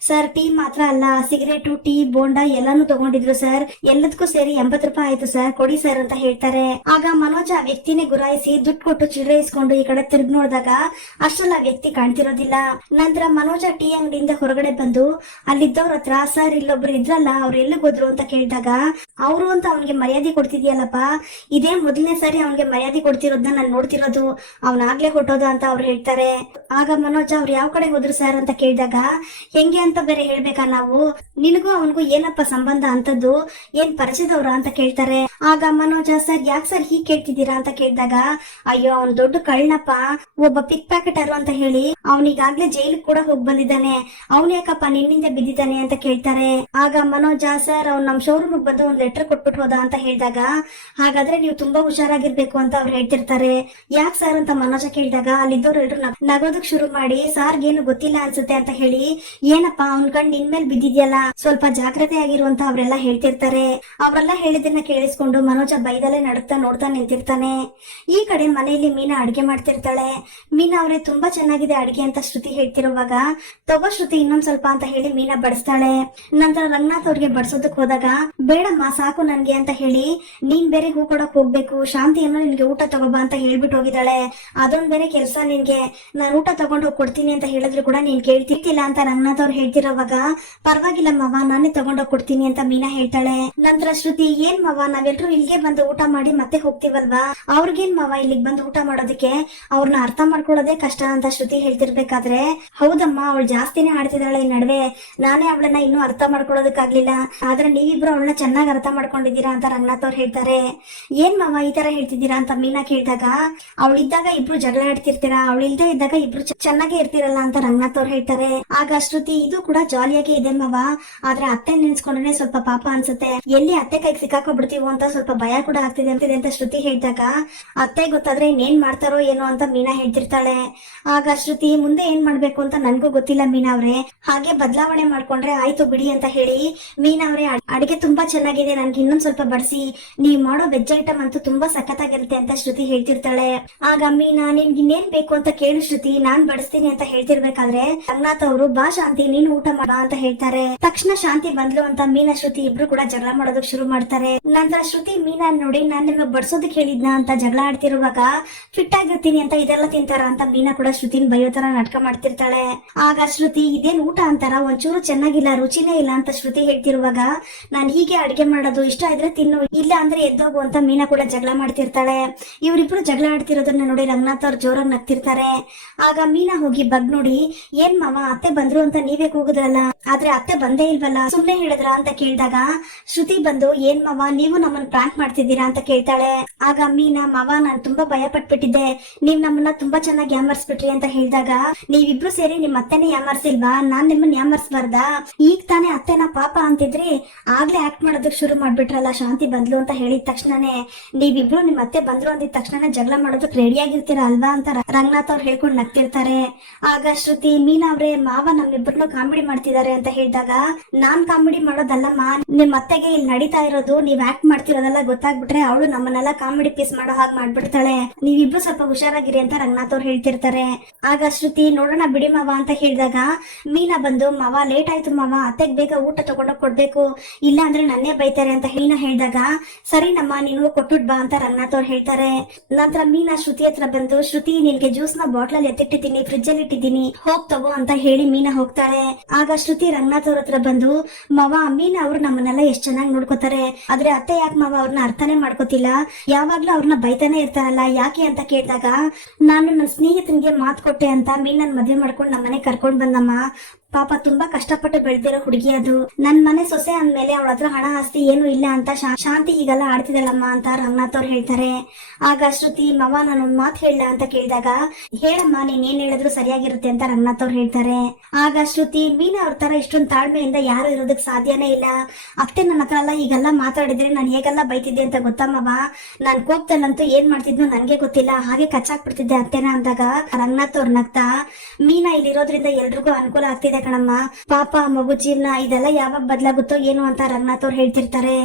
ಸರ್, ಟೀ ಮಾತ್ರ ಅಲ್ಲ, ಸಿಗರೇಟು, ಟೀ, ಬೋಂಡಾ ಎಲ್ಲಾನು ತಗೊಂಡಿದ್ರು ಸರ್. ಎಲ್ಲದಕ್ಕೂ ಸೇರಿ ಎಂಬತ್ ರೂಪಾಯಿ ಆಯ್ತು ಸರ್, ಕೊಡಿ ಸರ್ ಅಂತ ಹೇಳ್ತಾರೆ. ಆಗ ಮನೋಜ ಆ ವ್ಯಕ್ತಿನೇ ಗುರಾಯಿಸಿ, ದುಡ್ಡು ಕೊಟ್ಟು ಚಿಲ್ಲರೆ ಇಸ್ಕೊಂಡು ಈ ಕಡೆ ತಿರುಗಿ ನೋಡಿದಾಗ ಅಷ್ಟೆಲ್ಲ ವ್ಯಕ್ತಿ ಕಾಣ್ತಿರೋದಿಲ್ಲ. ನಂತರ ಮನೋಜ ಟೀ ಅಂಗಡಿಯಿಂದ ಹೊರಗಡೆ ಬಂದು ಅಲ್ಲಿದ್ದವ್ರ ಹತ್ರ, ಸರ್, ಇಲ್ಲೊಬ್ರು ಇದ್ರಲ್ಲ, ಅವ್ರು ಎಲ್ಲಿಗೆ ಹೋದ್ರು? ಅಂತ ಕೇಳಿದಾಗ, ಅವರು ಅಂತ ಅವನಿಗೆ ಮರ್ಯಾದೆ ಕೊಡ್ತಿದ್ಯಲ್ಲಪ್ಪ. ಇದೇ ಮೊದಲನೇ ಸಾರಿ ಅವನಿಗೆ ಮರ್ಯಾದೆ ಕೊಡ್ತಿರೋದನ್ನ ನಾನು ನೋಡ್ತಿರೋದು. ಅವನಾಗ್ಲೇ ಕೊಟ್ಟೋದ ಅಂತ ಅವ್ರು ಹೇಳ್ತಾರೆ. ಆಗ ಮನೋಜ್, ಅವ್ರು ಯಾವ ಕಡೆ ಹೋದ್ರು ಸರ್? ಅಂತ ಕೇಳಿದಾಗ, ಹೆಂಗೆ ಅಂತ ಬೇರೆ ಹೇಳ್ಬೇಕಾ ನಾವು? ನಿನಗೂ ಅವನಿಗೂ ಏನಪ್ಪ ಸಂಬಂಧ ಅಂತದ್ದು? ಏನ್ ಪರಿಚಯದವ್ರ? ಅಂತ ಕೇಳ್ತಾರೆ. ಆಗ ಮನೋಜ, ಸರ್, ಯಾಕೆ ಸರ್ ಹೀಗ್ ಕೇಳ್ತಿದ್ದೀರಾ? ಅಂತ ಕೇಳಿದಾಗ, ಅಯ್ಯೋ, ಅವ್ನ್ ದೊಡ್ಡ ಕಳ್ಳನಪ್ಪ. ಒಬ್ಬ ಪಿಕ್ ಪ್ಯಾಕೆಟರು ಅಂತ ಹೇಳಿ ಅವನಿಗಾಗ್ಲೇ ಜೈಲ್ ಕೂಡ ಹೋಗಿ ಬಂದಿದ್ದಾನೆ. ಅವನು ಯಾಕಪ್ಪ ನಿನ್ನಿಂದ ಬಿದ್ದಿದ್ದಾನೆ ಅಂತ ಕೇಳ್ತಾರೆ. ಆಗ ಮನೋಜ, ಸರ್, ಅವ್ನು ನಮ್ ಶೋರೂಮ್ ಬಂದು ಒಂದ್ ಲೆಟರ್ ಕೊಟ್ಬಿಟ್ಟು ಹೋದ ಅಂತ ಹೇಳಿದಾಗ, ಹಾಗಾದ್ರೆ ನೀವು ತುಂಬಾ ಹುಷಾರಾಗಿರ್ಬೇಕು ಅಂತ ಅವ್ರು ಹೇಳ್ತಿರ್ತಾರೆ. ಯಾಕೆ ಸರ್? ಅಂತ ಮನೋಜ ಕೇಳಿದಾಗ, ಅಲ್ಲಿದ್ದವ್ರು ನಗ್- ನಗೋದಕ್ ಶುರು ಮಾಡಿ ಸಾರ್ಗೆ ಏನು ಗೊತ್ತಿಲ್ಲ ಅನ್ಸುತ್ತೆ ಅಂತ ಹೇಳಿ, ಏನಪ್ಪಾ, ಅವ್ನ್ ಕಣ್ ನಿನ್ ಮೇಲೆ ಬಿದ್ದಿದ್ಯಲ್ಲ, ಸ್ವಲ್ಪ ಜಾಗ್ರತೆ ಆಗಿರುವಂತ ಅವ್ರೆಲ್ಲ ಹೇಳ್ತಿರ್ತಾರೆ. ಅವರೆಲ್ಲ ಹೇಳಿದ್ದನ್ನ ಕೇಳಿಸ್ಕೊಂಡು ಮನೋಜ ಬೈದಲ್ಲೇ ನಡುತ್ತಾ ನೋಡ್ತಾ ನಿಂತಿರ್ತಾನೆ. ಈ ಕಡೆ ಮನೆಯಲ್ಲಿ ಮೀನಾ ಅಡಿಗೆ ಮಾಡ್ತಿರ್ತಾಳೆ ಮೀನಾ ಅವರೇ, ತುಂಬಾ ಚೆನ್ನಾಗಿದೆ ಅಡಿಗೆ ಅಂತ ಶ್ರುತಿ ಹೇಳ್ತಿರುವಾಗ. ತಗೋ ಶ್ರುತಿ ಇನ್ನೊಂದ್ ಸ್ವಲ್ಪ ಅಂತ ಹೇಳಿ ಮೀನಾ ಬಡಿಸ್ತಾಳೆ. ನಂತರ ರಂಗನಾಥ್ ಅವ್ರಿಗೆ ಬಡಿಸೋದಕ್ ಹೋದಾಗ, ಬೇಡಮ್ಮ, ಸಾಕು ನನ್ಗೆ ಅಂತ ಹೇಳಿ, ನೀನ್ ಬೇರೆ ಹೂ ಕೊಡಕ್ ಹೋಗ್ಬೇಕು. ಶಾಂತಿ ಏನೋ ನಿನ್ಗೆ ಊಟ ತಗೋಬಾ ಅಂತ ಹೇಳ್ಬಿಟ್ಟು ಹೋಗಿದ್ದಾಳೆ. ಅದೊಂದ್ ಬೇರೆ ಕೆಲ್ಸ ನಿನ್ಗೆ. ನಾನ್ ಊಟ ತಗೊಂಡ್ ಹೋಗಿ ಕೊಡ್ತೀನಿ ಅಂತ ಹೇಳಿದ್ರು ಕೂಡ ನೀನ್ ಕೇಳ್ತಿರ್ತಿಲ್ಲ ಅಂತ ರಂಗನಾಥ್ ಅವ್ರು ಹೇಳ್ತಿರೋವಾಗ ಪರವಾಗಿಲ್ಲ ಮವ ನಾನೇ ತಗೊಂಡೋಗ್ ಕೊಡ್ತೀನಿ ಅಂತ ಮೀನಾ ಹೇಳ್ತಾಳೆ. ನಂತರ ಶ್ರುತಿ, ಏನ್ ಮವ, ನಾವೆಲ್ರು ಇಲ್ಲಿಗೆ ಬಂದು ಊಟ ಮಾಡಿ ಮತ್ತೆ ಹೋಗ್ತೀವಲ್ವಾ? ಅವ್ರಿಗೇನ್ ಮವ ಇಲ್ಲಿಗೆ ಬಂದು ಊಟ ಮಾಡೋದಕ್ಕೆ? ಅವ್ರನ್ನ ಅರ್ಥ ಮಾಡ್ಕೊಳ್ಳೋದೇ ಕಷ್ಟ ಅಂತ ಶ್ರುತಿ ಹೇಳ್ತಿರ್ಬೇಕಾದ್ರೆ, ಹೌದಮ್ಮ, ಅವಳು ಜಾಸ್ತಿನೇ ಆಡ್ತಿದ್ದಾಳೆ ಈ ನಡುವೆ. ನಾನೇ ಅವಳನ್ನ ಇನ್ನೂ ಅರ್ಥ ಮಾಡ್ಕೊಳ್ಳೋದಕ್ಕಾಗ್ಲಿಲ್ಲ. ಆದ್ರೆ ನೀವಿಬ್ರು ಅವಳನ್ನ ಚೆನ್ನಾಗಿ ಅರ್ಥ ಮಾಡ್ಕೊಂಡಿದ್ದೀರಾ ಅಂತ ರಂಗನಾಥ್ ಅವ್ರು ಹೇಳ್ತಾರೆ. ಏನ್ ಮಾವ ಈ ತರ ಹೇಳ್ತಿದ್ದೀರಾ ಅಂತ ಮೀನಾ ಕೇಳಿದಾಗ ಅವಳಿದ್ದಾಗ ಇಬ್ರು ಜಗಳ ಆಡ್ತಿರ್ತೀರಾ? ಅವಳಿಲ್ದೇ ಇದ್ದಾಗ ಇಬ್ರು ಚೆನ್ನಾಗೇ ಇರ್ತಿರಲ್ಲ ಅಂತ ರಂಗನಾಥ್ ಅವ್ರು ಹೇಳ್ತಾರೆ. ಆಗ ಶ್ರುತಿ, ಇದು ಕೂಡ ಜಾಲಿಯಾಗಿ ಇದೆ ಮಾವ. ಆದ್ರೆ ಅತ್ತೆ ನೆನ್ಸ್ಕೊಂಡ್ರೆ ಸ್ವಲ್ಪ ಪಾಪ ಅನ್ಸುತ್ತೆ. ಎಲ್ಲಿ ಅತ್ತೆ ಕೈಗೆ ಸಿಕ್ಕಾಕೊಬಿಡ್ತೀವೋ ಅಂತ ಸ್ವಲ್ಪ ಭಯ ಕೂಡ ಆಗ್ತಿದೆ ಅಂತಿದೆ ಅಂತ ಶ್ರುತಿ ಹೇಳಿದಾಗ, ಅತ್ತೆ ಗೊತ್ತಾದ್ರೆ ಇನ್ನೇನ್ ಮಾಡ್ತಾರೋ ಏನೋ ಅಂತ ಮೀನಾ ಹೇಳ್ತಿರ್ತಾಳೆ. ಆಗ ಶ್ರುತಿ ಮುಂದೆ ಏನ್ ಮಾಡ್ಬೇಕು ಅಂತ ನನ್ಗೂ ಗೊತ್ತಿಲ್ಲ ಮೀನಾ ಅವ್ರೆ. ಹಾಗೆ ಬದಲಾವಣೆ ಮಾಡ್ಕೊಂಡ್ರೆ ಆಯ್ತು ಬಿಡಿ ಅಂತ ಹೇಳಿ ಮೀನಾ ಅವ್ರೆ ಅಡಿಗೆ ತುಂಬಾ ಚೆನ್ನಾಗಿದೆ, ನನ್ಗೆ ಇನ್ನೊಂದ್ ಸ್ವಲ್ಪ ಬಡಿಸಿ. ನೀವ್ ಮಾಡೋ ವೆಜ್ ಐಟಮ್ ಅಂತೂ ತುಂಬಾ ಸಖತ್ತಾಗಿರುತ್ತೆ ಅಂತ ಶ್ರುತಿ ಹೇಳ್ತಿರ್ತಾಳೆ. ಆಗ ಮೀನಾ, ನಿನ್ಗೆ ಇನ್ನೇನ್ ಬೇಕು ಅಂತ ಕೇಳು ಶ್ರುತಿ. ನಾನ್ ಬಡಿಸ್ತೀನಿ ಅಂತ ಹೇಳ್ತಿರ್ಬೇಕಾದ್ರೆ ರಂಗನಾಥ್ ಅವರು, ಬಾ ಶಾಂತಿ, ನೀನ್ ಊಟ ಮಾಡ ಅಂತ ಹೇಳ್ತಾರೆ. ತಕ್ಷಣ ಶಾಂತಿ ಬಂದ್ಲು ಅಂತ ಮೀನಾ, ಶ್ರುತಿ ಇಬ್ರು ಕೂಡ ಜಗಳ ಮಾಡೋದಕ್ ಶುರು ಮಾಡ್ತಾರೆ. ನಂತರ ಶ್ರುತಿ ಮೀನಾ ನೋಡಿ, ನಾನ್ ನಿಮ್ಗೆ ಬಡ್ಸೋದಕ್ ಹೇಳಿದ್ನ ಅಂತ ಜಗಳ ಆಡ್ತಿರುವಾಗ ಫಿಟ್ ಆಗಿರ್ತೀನಿ ಅಂತ ಇದೆಲ್ಲ ತಿಂತಾರ ಅಂತ ಮೀನಾ ಕೂಡ ಶ್ರುತಿನ ಬಯೋತರ ನಾಟಕ ಮಾಡ್ತಿರ್ತಾಳೆ. ಆಗ ಶ್ರುತಿ, ಇದೇನ್ ಊಟ ಅಂತಾರ? ಒಂಚೂರು ಚೆನ್ನಾಗಿಲ್ಲ, ರುಚಿನೇ ಇಲ್ಲ, ಅಂತ ಶ್ರುತಿ ಹೇಳ್ತಿರುವಾಗ, ನಾನ್ ಹೀಗೆ ಅಡಿಗೆ ಮಾಡೋದು ಇಷ್ಟ ಇದ್ರೆ ತಿನ್ನು. ಇಲ್ಲ ಅಂದ್ರೆ ಎದ್ದೋಗು, ಅಂತ ಮೀನಾ ಕೂಡ ಜಗಳ ಮಾಡ್ತಿರ್ತಾಳೆ. ಇವರಿಬ್ರು ಜಗಳ ಆಡ್ತಿರೋದನ್ನ ನೋಡಿ ರಂಗನಾಥ್ ಅವ್ರು ಜೋರಾಗಿ ನಗ್ತಿರ್ತಾರೆ. ಆಗ ಮೀನಾ ಹೋಗಿ ಬಗ್ ನೋಡಿ, ಏನ್ ಮಾವ, ಅತ್ತೆ ಬಂದ್ರು ಅಂತ ನೀವೇ ಕೂಗುದ್ರಲ್ಲ. ಆದ್ರೆ ಅತ್ತೆ ಬಂದೇ ಇಲ್ವಲ್ಲ, ಸುಮ್ನೆ ಹೇಳಿದ್ರ? ಅಂತ ಕೇಳಿದಾಗ, ಶ್ರುತಿ ಬಂದು, ಏನ್ ಮಾವ, ನೀವು ನಮ್ಮನ್ನ ಪ್ರಾಂಕ್ ಮಾಡ್ತಿದ್ದೀರಾ? ಅಂತ ಕೇಳ್ತಾಳೆ. ಆಗ ಮೀನಾ, ಮಾವ, ನಾನ್ ತುಂಬಾ ಭಯ ಪಟ್ಬಿಟ್ಟಿದ್ದೆ ನೀವ್ ನಮ್ಮನ್ನ ತುಂಬಾ ಚೆನ್ನಾಗಿ ಯಾಮರ್ಸ್ಬಿಟ್ರಿ ಅಂತ ಹೇಳಿದಾಗ, ನೀವಿಬ್ರು ಸೇರಿ ನಿಮ್ ಅತ್ತೆನೆ ಯಾಮರ್ಸಿಲ್ವಾ? ನಾನ್ ನಿಮ್ಮನ್ನ ಯಾಮರ್ಸ್ಬಾರ್ದ? ಈಗ ತಾನೇ ಅತ್ತೆನ ಪಾಪ ಅಂತಿದ್ರಿ, ಆಗ್ಲೇ ಆಕ್ಟ್ ಮಾಡೋದಕ್ ಶುರು ಮಾಡ್ಬಿಟ್ರಲ್ಲ, ಶಾಂತಿ ಬಂದ್ಲು ಅಂತ ಹೇಳಿದ ತಕ್ಷಣನೇ, ನೀವಿಬ್ರು ನಿಮ್ ಅತ್ತೆ ಬಂದ್ರು ಅಂದಿದ ತಕ್ಷಣ ಜಗಳ ಮಾಡೋದಕ್ ರೆಡಿ ಆಗಿರ್ತೀರ ಅಲ್ವಾ ಅಂತ ರಂಗನಾಥ್ ಅವ್ರು ಹೇಳ್ಕೊಂಡು ನಗ್ತಿರ್ತಾರೆ. ಆಗ ಶ್ರುತಿ, ಮೀನಾ ಅವ್ರೆ, ಮಾವ ನಮ್ಮಿಬ್ಬರನ್ನು ಕಾಮಿಡಿ ಮಾಡ್ತಿದ್ದಾರೆ ಅಂತ ಹೇಳಿದಾಗ, ನಾನ್ ಕಾಮಿಡಿ ಮಾಡೋದಲ್ಲಮ್ಮ, ನಿಮ್ ಅತ್ತೆಗೆ ಇಲ್ಲಿ ನಡೀತಾ ಇರೋದು, ನೀವ್ ಆಕ್ಟ್ ಮಾಡ್ತಿರೋದೆಲ್ಲ ಗೊತ್ತಾಗ್ಬಿಟ್ರೆ ಅವಳು ನಮ್ಮನ್ನೆಲ್ಲ ಕಾಮಿಡಿ ಪೀಸ್ ಮಾಡೋ ಹಾಗೆ ಮಾಡ್ಬಿಡ್ತಾಳೆ. ನೀವಿಬ್ರು ಸ್ವಲ್ಪ ಹುಷಾರಾಗಿರಿ ಅಂತ ರಂಗನಾಥ್ ಅವ್ರು ಹೇಳ್ತಿರ್ತಾರೆ. ಆಗ ಶ್ರುತಿ, ನೋಡೋಣ ಬಿಡಿ ಮಾವ ಅಂತ ಹೇಳಿದಾಗ, ಮೀನಾ ಬಂದು, ಮಾವ ಲೇಟ್ ಆಯ್ತು ಮಾವ, ಅತ್ತೆಗ್ ಬೇಗ ಊಟ ತಗೊಂಡೋಗ್ ಕೊಡ್ಬೇಕು. ಇಲ್ಲ ಅಂದ್ರೆ ನನ್ನೇ ಬೈತಾರೆ ಅಂತ ಮೀನಾ ಹೇಳಿದಾಗ, ಸರಿ ನಮ್ಮ, ನೀನು ಕೊಟ್ಟುಟ್ ಬಾ ಅಂತ ರಂಗನಾಥ್ ಅವ್ರು ಹೇಳ್ತಾರೆ. ನಂತರ ಮೀನಾ ಶ್ರುತಿ ಹತ್ರ ಬಂದು, ಶ್ರುತಿ, ನಿನ್ಗೆ ಜ್ಯೂಸ್ನ ಬಾಟ್ಲಲ್ಲಿ ಎತ್ತಿಟ್ಟಿದ್ದೀನಿ ಫ್ರಿಜ್ ಅಲ್ಲಿ ಇಟ್ಟಿದ್ದೀನಿ, ಹೋಗ್ ತಗೋ ಅಂತ ಹೇಳಿ ಮೀನಾ ಹೋಗ್ತಾರೆ ಆಗ ಶ್ರುತಿ ರಂಗನಾಥ್ ಅವ್ರ ಹತ್ರ ಬಂದು, ಮಾವ, ಮೀನಾ ಅವ್ರು ನಮ್ಮನ್ನೆಲ್ಲ ಎಷ್ಟ್ ಚೆನ್ನಾಗಿ ನೋಡ್ಕೋತಾರೆ. ಆದ್ರೆ ಅತ್ತೆ ಯಾಕೆ ಮಾವ ಅವ್ರನ್ನ ಅರ್ಥನೇ ಮಾಡ್ಕೋತಿಲ್ಲ? ಯಾವಾಗ್ಲೂ ಅವ್ರನ್ನ ಬೈತಾನೆ ಇರ್ತಾರಲ್ಲ, ಯಾಕೆ ಅಂತ ಕೇಳಿದಾಗ ನಾನು ನನ್ನ ಸ್ನೇಹಿತನಿಗೆ ಮಾತು ಕೊಟ್ಟೆ ಅಂತ ಮೀನನ್ ಮದ್ವೆ ಮಾಡ್ಕೊಂಡು ನಮ್ಮನೆ ಕರ್ಕೊಂಡ್ ಬಂದಮ್ಮ. ಪಾಪ ತುಂಬಾ ಕಷ್ಟಪಟ್ಟು ಬೆಳೆದಿರೋ ಹುಡುಗಿ ಅದು. ನನ್ ಮನೆ ಸೊಸೆ ಅಂದ್ಮೇಲೆ ಅವಳ ಹತ್ರ ಹಣ ಆಸ್ತಿ ಏನು ಇಲ್ಲ ಅಂತ ಶಾಂತಿ ಈಗೆಲ್ಲ ಆಡ್ತಿದಳಮ್ಮ ಅಂತ ರಂಗನಾಥ್ ಅವ್ರು ಹೇಳ್ತಾರೆ. ಆಗ ಶ್ರುತಿ, ಮವ, ನಾನು ಒಂದ್ ಮಾತು ಹೇಳ ಅಂತ ಕೇಳಿದಾಗ, ಹೇಳಮ್ಮ, ನೀನ್ ಏನ್ ಹೇಳಿದ್ರು ಸರಿಯಾಗಿರುತ್ತೆ ಅಂತ ರಂಗನಾಥ್ ಅವ್ರು ಹೇಳ್ತಾರೆ. ಆಗ ಶ್ರುತಿ, ಮೀನಾ ಅವ್ರ ತರ ಇಷ್ಟೊಂದು ತಾಳ್ಮೆಯಿಂದ ಯಾರು ಇರೋದಕ್ ಸಾಧ್ಯನೇ ಇಲ್ಲ. ಅತ್ತೆ ನನ್ನ ಹತ್ರ ಎಲ್ಲ ಈಗೆಲ್ಲ ಮಾತಾಡಿದ್ರೆ ನಾನು ಹೇಗೆಲ್ಲ ಬೈತಿದ್ದೆ ಅಂತ ಗೊತ್ತಮ್ಮವ ನಾನ್ ಕೋಪದಲ್ಲಂತೂ ಏನ್ ಮಾಡ್ತಿದ್ನೋ ನನ್ಗೆ ಗೊತ್ತಿಲ್ಲ. ಹಾಗೆ ಕಚ್ಚಾಕ್ ಬಿಡ್ತಿದ್ದೆ ಅತ್ತೆನ ಅಂದಾಗ ರಂಗನಾಥ್ ಅವ್ರ ನಗ್ತಾ, ಮೀನಾ ಇಲ್ಲಿರೋದ್ರಿಂದ ಎಲ್ರಿಗೂ ಅನುಕೂಲ ಆಗ್ತಿದೆ ಕಣಮ್ಮ, ಪಾಪ ಮಗು ಜೀವನ ಇದೆಲ್ಲ ಯಾವಾಗ ಬದಲಾಗುತ್ತೋ ಏನು ಅಂತ ರಂಗನಾಥ್ ಅವ್ರು ಹೇಳ್ತಿರ್ತಾರೆ.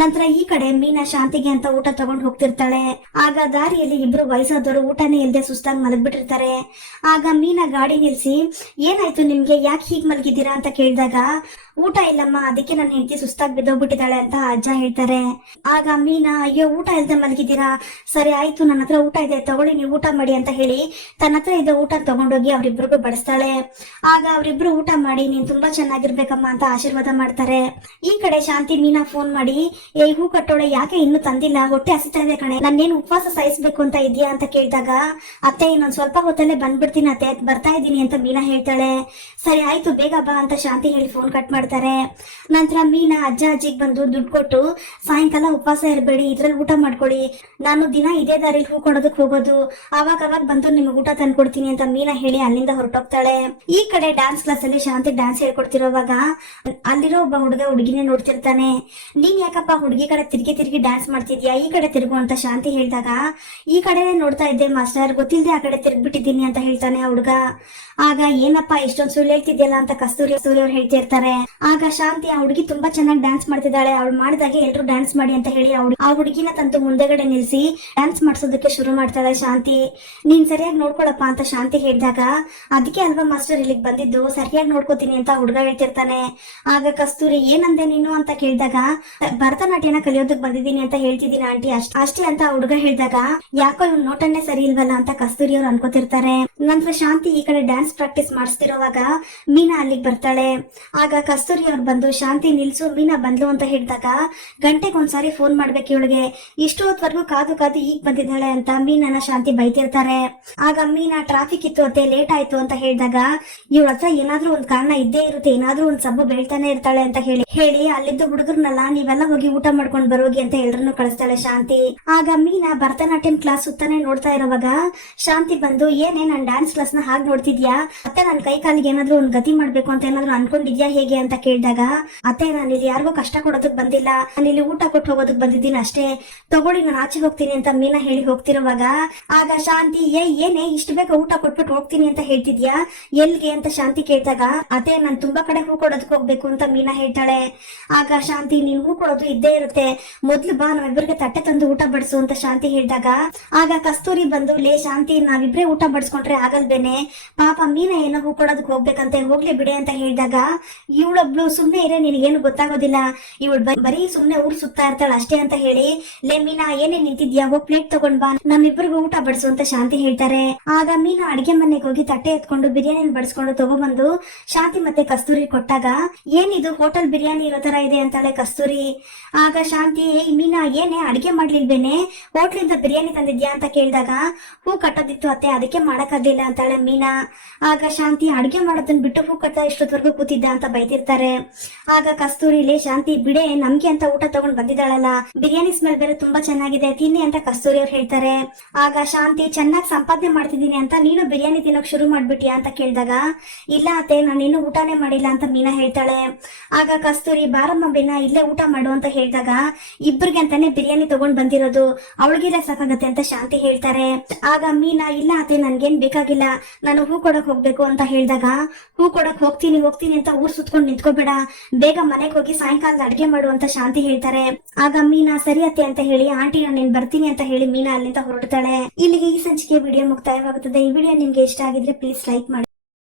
ನಂತರ ಈ ಕಡೆ ಮೀನಾ ಶಾಂತಿಗೆ ಅಂತ ಊಟ ತಗೊಂಡು ಹೋಗ್ತಿರ್ತಾಳೆ. ಆಗ ದಾರಿಯಲ್ಲಿ ಇಬ್ರು ವಯಸ್ಸಾದವರು ಊಟನೇ ಇಲ್ಲದೆ ಸುಸ್ತಾಗಿ ಮಲಗ್ಬಿಟ್ಟಿರ್ತಾರೆ. ಆಗ ಮೀನಾ ಗಾಡಿ ನಿಲ್ಸಿ, ಏನಾಯ್ತು ನಿಮ್ಗೆ? ಯಾಕೆ ಹೀಗ್ ಮಲಗಿದ್ದೀರಾ? ಅಂತ ಕೇಳಿದಾಗ, ಊಟ ಇಲ್ಲಮ್ಮ, ಅದಕ್ಕೆ ನನ್ನ ಹೆಂಡತಿ ಸುಸ್ತಾಗಿ ಬಿದ್ದೋಗ್ಬಿಟ್ಟಿದ್ದಾಳೆ ಅಂತ ಅಜ್ಜ ಹೇಳ್ತಾರೆ. ಆಗ ಮೀನಾ, ಅಯ್ಯೋ, ಊಟ ಇಲ್ದೆ ಮಲಗಿದ್ದೀರಾ? ಸರಿ, ಆಯ್ತು ನನ್ನ ಹತ್ರ ಊಟ ಇದೆ, ತಗೊಳ್ಳಿ, ನೀವು ಊಟ ಮಾಡಿ ಅಂತ ಹೇಳಿ, ತನ್ನ ಹತ್ರ ಇದ್ದ ಊಟ ತಗೊಂಡೋಗಿ ಅವ್ರಿಬ್ರಿಗೂ ಬಡಿಸ್ತಾಳೆ. ಆಗ ಅವರಿಬ್ರು ಊಟ ಮಾಡಿ, ನೀನ್ ತುಂಬಾ ಚೆನ್ನಾಗಿರ್ಬೇಕಮ್ಮ ಅಂತ ಆಶೀರ್ವಾದ ಮಾಡ್ತಾರೆ. ಈ ಕಡೆ ಶಾಂತಿ ಮೀನಾ ಫೋನ್ ಮಾಡಿ, ಏ, ಹೂ ಕಟ್ಟೋಳೆ, ಯಾಕೆ ಇನ್ನು ತಂದಿಲ್ಲ? ಹೊಟ್ಟೆ ಹಸಿತಾ ಇದೆ ಕಣೆ. ನಾನೇನು ಉಪವಾಸ ಸಹಿಸ್ಬೇಕು ಅಂತ ಇದೆಯಾ ಅಂತ ಕೇಳಿದಾಗ, ಅತ್ತೆ, ಇನ್ನೊಂದ್ ಸ್ವಲ್ಪ ಹೊತ್ತಲ್ಲೇ ಬಂದ್ಬಿಡ್ತೀನಿ ಅತ್ತೆ. ಬರ್ತಾ ಇದ್ದೀನಿ ಅಂತ ಮೀನಾ ಹೇಳ್ತಾಳೆ. ಸರಿ, ಆಯ್ತು, ಬೇಗ ಬಾ ಅಂತ ಶಾಂತಿ ಹೇಳಿ ಫೋನ್ ಕಟ್ ಮಾಡ್ತಾರೆ. ನಂತರ ಮೀನಾ ಅಜ್ಜ ಅಜ್ಜಿಗೆ ಬಂದು ದುಡ್ಡು ಕೊಟ್ಟು, ಸಾಯಂಕಾಲ ಉಪವಾಸ ಇರಬೇಡಿ, ಇದ್ರಲ್ಲಿ ಊಟ ಮಾಡ್ಕೊಳ್ಳಿ. ನಾನು ದಿನ ಇದೇ ದಾರಿ ಹೂ ಕೊಡೋದಕ್ಕೆ ಹೋಗೋದು. ಅವಾಗ ಅವಾಗ ಬಂದು ನಿಮ್ಗೆ ಊಟ ತಂದ್ಕೊಡ್ತೀನಿ ಅಂತ ಮೀನಾ ಹೇಳಿ ಅಲ್ಲಿಂದ ಹೊರಟೋಗ್ತಾಳೆ. ಈ ಕಡೆ ಡ್ಯಾನ್ಸ್ ಕ್ಲಾಸ್ ಅಲ್ಲಿ ಶಾಂತಿ ಡ್ಯಾನ್ಸ್ ಹೇಳ್ಕೊಡ್ತಿರೋವಾಗ ಅಲ್ಲಿರೋ ಒಬ್ಬ ಹುಡುಗ ಹುಡುಗಿನೇ ನೋಡ್ತಿರ್ತಾನೆ. ನೀನ್ ಯಾಕಪ್ಪ ಹುಡುಗಿ ಕಡೆ ತಿರುಗಿ ತಿರುಗಿ ಡ್ಯಾನ್ಸ್ ಮಾಡ್ತಿದ್ಯಾ? ಈ ಕಡೆ ತಿರುಗು ಅಂತ ಶಾಂತಿ ಹೇಳಿದಾಗ, ಈ ಕಡೆನೇ ನೋಡ್ತಾ ಇದ್ದೆ ಮಾಸ್ಟರ್. ಗೊತ್ತಿಲ್ಲದೆ ಆ ಕಡೆ ತಿರುಗ್ಬಿಟ್ಟಿದ್ದೀನಿ ಅಂತ ಹೇಳ್ತಾನೆ ಆ ಹುಡುಗ. ಆಗ ಏನಪ್ಪ ಇಷ್ಟೊಂದು ಸುಳ್ಳು ಹೇಳ್ತಿದ್ಯಲ್ಲ ಅಂತ ಕಸ್ತೂರಿ ಸೂರ್ಯ ಅವ್ರು ಹೇಳ್ತಿರ್ತಾರೆ ಆಗ ಶಾಂತಿ ಆ ಹುಡುಗಿ ತುಂಬಾ ಚೆನ್ನಾಗಿ ಡ್ಯಾನ್ಸ್ ಮಾಡ್ತಿದ್ದಾಳೆ. ಅವ್ಳು ಮಾಡಿದಾಗ ಎಲ್ರು ಡ್ಯಾನ್ಸ್ ಮಾಡಿ ಅಂತ ಹೇಳಿ ಆ ಆ ಹುಡುಗಿನ ತಂತು ಮುಂದೆಗಡೆ ನಿಲ್ಸಿ ಡ್ಯಾನ್ಸ್ ಮಾಡ್ಸೋದಕ್ಕೆ ಶುರು ಮಾಡ್ತಾಳೆ ಶಾಂತಿ. ನೀನ್ ಸರಿಯಾಗಿ ನೋಡ್ಕೊಳಪ್ಪ ಅಂತ ಶಾಂತಿ ಹೇಳಿದಾಗ, ಅದಕ್ಕೆ ಅಲ್ವಾ ಮಾಸ್ಟರ್ ಇಲ್ಲಿಗೆ ಬಂದಿದ್ದು? ಸರಿಯಾಗಿ ನೋಡ್ಕೋತೀನಿ ಅಂತ ಹುಡುಗ ಹೇಳ್ತಿರ್ತಾನೆ. ಆಗ ಕಸ್ತೂರಿ, ಏನಂದೆ ನೀನು? ಅಂತ ಕೇಳಿದಾಗ, ಭರತನಾಟ್ಯನ ಕಲಿಯೋದಕ್ ಬಂದಿದ್ದೀನಿ ಅಂತ ಹೇಳ್ತಿದ್ದೀನಿ ಆಂಟಿ. ಅಷ್ಟ, ಅಷ್ಟೇ ಅಂತ ಹುಡುಗ ಹೇಳಿದಾಗ, ಯಾಕೋ ಇವ್ ನೋಟನ್ನೇ ಸರಿ ಇಲ್ವಲ್ಲ? ಅಂತ ಕಸ್ತೂರಿ ಅವ್ರು ಅನ್ಕೋತಿರ್ತಾರೆ. ನಂತರ ಶಾಂತಿ ಈ ಕಡೆ ಡ್ಯಾನ್ಸ್ ಪ್ರಾಕ್ಟೀಸ್ ಮಾಡಿಸ್ತಿರೋವಾಗ, ಮೀನಾ ಅಲ್ಲಿಗೆ ಬರ್ತಾಳೆ. ಆಗ ಕಸ್ತೂರಿ ಅವ್ರು ಬಂದು, ಶಾಂತಿ ನಿಲ್ಸು, ಮೀನಾ ಬಂದ್ಲು ಅಂತ ಹೇಳಿದಾಗ, ಗಂಟೆಗೆ ಒಂದ್ಸಾರಿ ಫೋನ್ ಮಾಡ್ಬೇಕು ಇವಳಿಗೆ. ಇಷ್ಟು ಹೊತ್ವರೆಗೂ ಕಾದು ಕಾದು ಈಗ ಬಂದಿದ್ದಾಳೆ ಅಂತ ಮೀನಾನ ಶಾಂತಿ ಬೈತಿರ್ತಾರೆ. ಆಗ ಮೀನಾ ಟ್ರಾಫಿಕ್ ಇತ್ತು ಅತ್ತೆ ಲೇಟ್ ಆಯ್ತು ಅಂತ ಹೇಳಿದಾಗ ಇವಳ ಹತ್ರ ಏನಾದ್ರೂ ಒಂದ್ ಕಾರಣ ಇದ್ದೇ ಇರುತ್ತೆ, ಏನಾದ್ರೂ ಒಂದ್ ಸಬ್ಬು ಬೆಳ್ತಾನೆ ಇರ್ತಾಳೆ ಅಂತ ಹೇಳಿ ಹೇಳಿ ಅಲ್ಲಿದ್ದ ಹುಡುಗರ್ನಲ್ಲ ನೀವೆಲ್ಲ ಹೋಗಿ ಊಟ ಮಾಡ್ಕೊಂಡ್ ಬರೋಗಿ ಅಂತ ಎಲ್ರನ್ನೂ ಕಳಿಸ್ತಾಳೆ ಶಾಂತಿ. ಆಗ ಮೀನಾ ಭರತನಾಟ್ಯಂ ಕ್ಲಾಸ್ ಸುತ್ತಾನೆ ನೋಡ್ತಾ ಇರೋವಾಗ ಶಾಂತಿ ಬಂದು, ಏನೇ ನಾನ್ ಡ್ಯಾನ್ಸ್ ಕ್ಲಾಸ್ನ ಹಾಗೆ ನೋಡ್ತಿದ್ಯಾ? ಅತ್ತೆ ನನ್ ಕೈ ಕಾಲಿಗೆ ಏನಾದ್ರೂ ಒಂದ್ ಗತಿ ಮಾಡ್ಬೇಕು ಅಂತ ಏನಾದ್ರು ಅನ್ಕೊಂಡಿದ್ಯಾ ಹೇಗೆ ಅಂತ ಕೇಳಿದಾಗ, ಅತ್ತೆ, ನಾನು ಇಲ್ಲಿ ಯಾರಿಗೂ ಕಷ್ಟ ಕೊಡೋದಕ್ ಬಂದಿಲ್ಲ. ನಾನು ಇಲ್ಲಿ ಊಟ ಕೊಟ್ಟು ಹೋಗೋದಕ್ ಬಂದಿದ್ದೀನಿ ಅಷ್ಟೇ. ತಗೊಳ್ಳಿ, ನಾನು ಆಚೆ ಹೋಗ್ತೀನಿ ಅಂತ ಮೀನಾ ಹೇಳಿ ಹೋಗ್ತಿರುವಾಗ, ಆಗ ಶಾಂತಿ ಏ ಏನೇ, ಇಷ್ಟು ಬೇಗ ಊಟ ಕೊಟ್ಬಿಟ್ಟು ಹೋಗ್ತೀನಿ ಅಂತ ಹೇಳ್ತಿದ್ಯಾ? ಎಲ್ಗೆ? ಅಂತ ಶಾಂತಿ ಕೇಳಿದಾಗ, ಅದೇ, ನಾನ್ ತುಂಬಾ ಕಡೆ ಹೂ ಕೊಡೋದಕ್ಕೆ ಹೋಗ್ಬೇಕು ಅಂತ ಮೀನಾ ಹೇಳ್ತಾಳೆ. ಆಗ ಶಾಂತಿ, ನೀನ್ ಹೂ ಕೊಡೋದು ಇದ್ದೇ ಇರುತ್ತೆ. ಮೊದ್ಲು ಬಾ ನಾವಿಬ್ಬರಿಗೆ ತಟ್ಟೆ ತಂದು ಊಟ ಬಡಿಸು ಅಂತ ಶಾಂತಿ ಹೇಳಿದಾಗ, ಆಗ ಕಸ್ತೂರಿ ಬಂದು, ಲೇ, ಶಾಂತಿ, ನಾವಿಬ್ರೇ ಊಟ ಬಡಿಸ್ಕೊಂಡ್ರೆ ಆಗಲ್ಬೇನೆ ಪಾಪ ಮೀನಾ ಏನೋ ಹೂ ಕೊಡೋದಕ್ಕೆ ಹೋಗ್ಬೇಕಂತೆ, ಹೋಗ್ಲಿ ಬಿಡೆ ಅಂತ ಹೇಳಿದಾಗ ಇವಳೊಬ್ಳು ಸುಮ್ನೆ ಇರೇ, ನಿನಗೇನು ಗೊತ್ತಾಗೋದಿಲ್ಲ. ಇವಳು ಬರೀ ಸುಮ್ನೆ ಊರ್ ಸುತ್ತಾ ಇರ್ತಾಳ ಅಷ್ಟೇ ಅಂತ ಹೇಳಿ, ಲೇ, ಮೀನಾ, ಏನೇ ನಿಂತಿದ್ಯಾ? ಹೋಗ್ ಪ್ಲೇಟ್ ತಗೊಂಡ್ ಬಾ. ನಮ್ಮಿಬ್ಬರಿಗೂ ಊಟ ಬಡಿಸು ಅಂತ ಶಾಂತಿ ಹೇಳ್ತಾರೆ. ಆಗ ಮೀನಾ ಅಡಿಗೆ ಮನೆಗೆ ಹೋಗಿ ತಟ್ಟೆ ಎತ್ಕೊಂಡು ಬಿರಿಯಾನಿ ಬಡಿಸ್ಕೊಂಡು ತಗೊಬಂದು ಶಾಂತಿ ಮತ್ತೆ ಕಸ್ತೂರಿ ಕೊಟ್ಟಾಗ, ಏನಿದು ಹೋಟೆಲ್ ಬಿರಿಯಾನಿ ಇರೋ ತರ ಇದೆ ಅಂತಾಳೆ ಕಸ್ತೂರಿ. ಆಗ ಶಾಂತಿ ಮೀನಾ, ಏನೇ ಅಡಿಗೆ ಮಾಡ್ಲಿಲ್ವೇನೆ? ಹೋಟ್ಲಿಂದ ಬಿರಿಯಾನಿ ತಂದಿದ್ಯಾ? ಅಂತ ಕೇಳಿದಾಗ, ಹೂ ಕಟ್ಟೋದಿತ್ತು ಅತ್ತೆ, ಅದಕ್ಕೆ ಮಾಡಕ್ಕಾಗ್ಲಿಲ್ಲ ಅಂತಾಳೆ ಮೀನಾ. ಆಗ ಶಾಂತಿ, ಅಡಿಗೆ ಮಾಡೋದನ್ನ ಬಿಟ್ಟು ಹೂ ಕಟ್ಟ ಇಷ್ಟೊತ್ವರೆಗೂ ಕೂತಿದ್ದ? ಅಂತ ಬೈತಿರ್ತಾರೆ. ಆಗ ಕಸ್ತೂರಿಲಿ ಶಾಂತಿ, ಬಿಡೆ, ನಮ್ಗೆ ಅಂತ ಊಟ ತಗೊಂಡ್ ಬಂದಿದ್ದಾಳಲ್ಲ. ಬಿರಿಯಾನಿ ಸ್ಮೆಲ್ ಬೇರೆ ತುಂಬಾ ಚೆನ್ನಾಗಿದೆ, ತಿನ್ನಿ ಅಂತ ಕಸ್ತೂರಿ ಅವ್ರು ಹೇಳ್ತಾರೆ. ಆಗ ಶಾಂತಿ, ಚೆನ್ನಾಗಿ ಸಂಪಾದನೆ ಮಾಡ್ತಿದ್ದೀನಿ ಅಂತ ನೀನು ಬಿರಿಯಾನಿ ತಿನ್ನೋಕ್ ಶುರು ಮಾಡ್ಬಿಟ್ಯಾ? ಅಂತ ಕೇಳಿದಾಗ, ಇಲ್ಲ ಅತ್ತೆ ನಾನು ಇನ್ನೂ ಊಟನೇ ಮಾಡಿಲ್ಲ ಅಂತ ಮೀನಾ ಹೇಳ್ತಾಳೆ. ಆಗ ಕಸ್ತೂರಿ, ಬಾರಮ್ಮ ಬೇನ ಇಲ್ಲೇ ಊಟ ಮಾಡು ಅಂತ ಹೇಳಿದಾಗ ಇಬ್ಬರಿಗೆ ಅಂತಾನೆ ಬಿರಿಯಾನಿ ತಗೊಂಡ್ ಬಂದಿರೋದು. ಅವಳಿಗಿಲ್ಲ ಸಾಕಾಗತ್ತೆ ಅಂತ ಶಾಂತಿ ಹೇಳ್ತಾರೆ. ಆಗ ಮೀನಾ, ಇಲ್ಲ ಅತ್ತೆ, ನನ್ಗೇನ್ ಬೇಕಾಗಿಲ್ಲ. ನಾನು ಹೂ ಕೊಡಕ್ ಹೋಗ್ಬೇಕು ಅಂತ ಹೇಳಿದಾಗ, ಹೂ ಕೊಡಕ್ ಹೋಗ್ತೀನಿ ಹೋಗ್ತೀನಿ ಅಂತ ಊರ್ ಸುತ್ಕೊಂಡು ನಿಂತ್ಕೋಬೇಡ. ಬೇಗ ಮನೆಗೆ ಹೋಗಿ ಸಾಯಂಕಾಲದ ಅಡ್ಗೆ ಮಾಡು ಅಂತ ಶಾಂತಿ ಹೇಳ್ತಾರೆ. ಆಗ ಮೀನಾ, ಸರಿ ಅತ್ತೆ ಅಂತ ಹೇಳಿ, ಆಂಟಿ, ನಾನು ಬರ್ತೀನಿ ಅಂತ ಹೇಳಿ ಮೀನಾ ಅಲ್ಲಿಂದ ಹೊರಡ್ತಾಳೆ. ಇಲ್ಲಿಗೆ ಈ ಸಂಚಿಕೆ ವಿಡಿಯೋ ಮುಕ್ತಾಯವಾಗುತ್ತದೆ. ಈ ವಿಡಿಯೋ ನಿಮ್ಗೆ ಇಷ್ಟ ಆಗಿದ್ರೆ ಪ್ಲೀಸ್ ಲೈಕ್ ಮಾಡಿ.